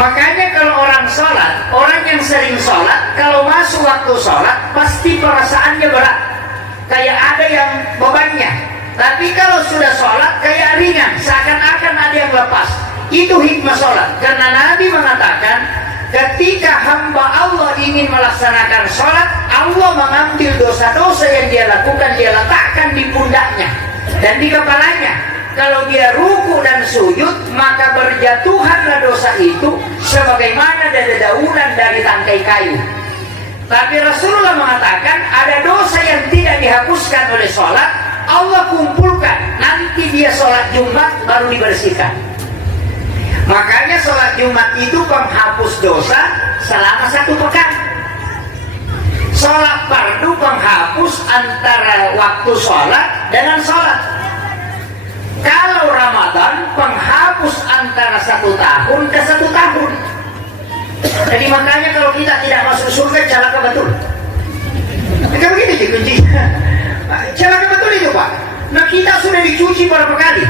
Makanya kalau orang sholat, orang yang sering sholat, kalau masuk waktu sholat pasti perasaannya berat, kayak ada yang bebannya. Tapi kalau sudah sholat kayak ringan, seakan-akan ada yang lepas. Itu hikmah sholat. Karena Nabi mengatakan, ketika hamba Allah ingin melaksanakan sholat, Allah mengambil dosa-dosa yang dia lakukan, dia letakkan di pundaknya dan di kepalanya. Kalau dia ruku dan sujud, maka berjatuhanlah dosa itu sebagaimana dedaunan dari tangkai kayu. Tapi Rasulullah mengatakan ada dosa yang tidak dihapuskan oleh sholat, Allah kumpulkan, nanti dia sholat Jumat baru dibersihkan. Makanya sholat Jumat itu penghapus dosa selama 1 pekan. Sholat fardu penghapus antara waktu sholat dengan sholat. Kalau Ramadan penghapus antara 1 tahun ke 1 tahun. Jadi makanya kalau kita tidak masuk surga celaka betul. Kayak begini sih kuncinya. Celaka betul itu Pak. Nah kita sudah dicuci berapa kali?